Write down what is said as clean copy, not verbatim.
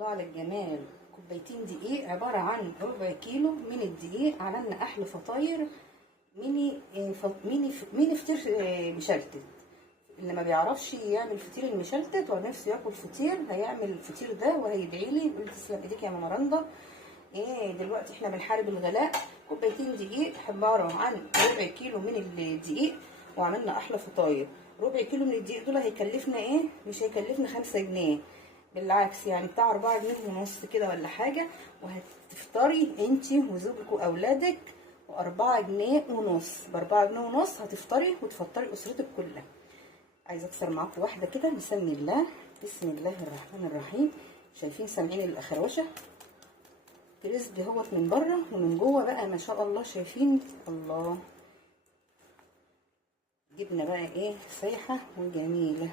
الله على الجمال. كوبايتين دقيق عبارة عن ربع كيلو من الدقيق. عملنا أحلى فطاير ميني فطير مشلتت. اللي ما بيعرفش يعمل فطير المشلتت ونفسه ياكل فطير هيعمل الفطير ده وهيدعي لي يقول تسلم ايديك يا ماما رندا. دلوقتي احنا بنحارب الغلاء. كوبايتين دقيق عبارة عن ربع كيلو من الدقيق وعملنا أحلى فطاير. ربع كيلو من الدقيق دول هيكلفنا مش هيكلفنا 5 جنيه، بالعكس يعني بتاع 4 جنيه ونص كده ولا حاجة. وهتفطري انتي وزوجك واولادك ب4 جنيه ونص. ب4 جنيه ونص هتفطري وتفطري اسرتك كلها. عايزه اكسر معاكم واحده كده. بسم الله، بسم الله الرحمن الرحيم. شايفين سامعين الخروشه كريسبي اهوت من بره ومن جوه بقى ما شاء الله. شايفين الله. جبنه بقى سايحه وجميله.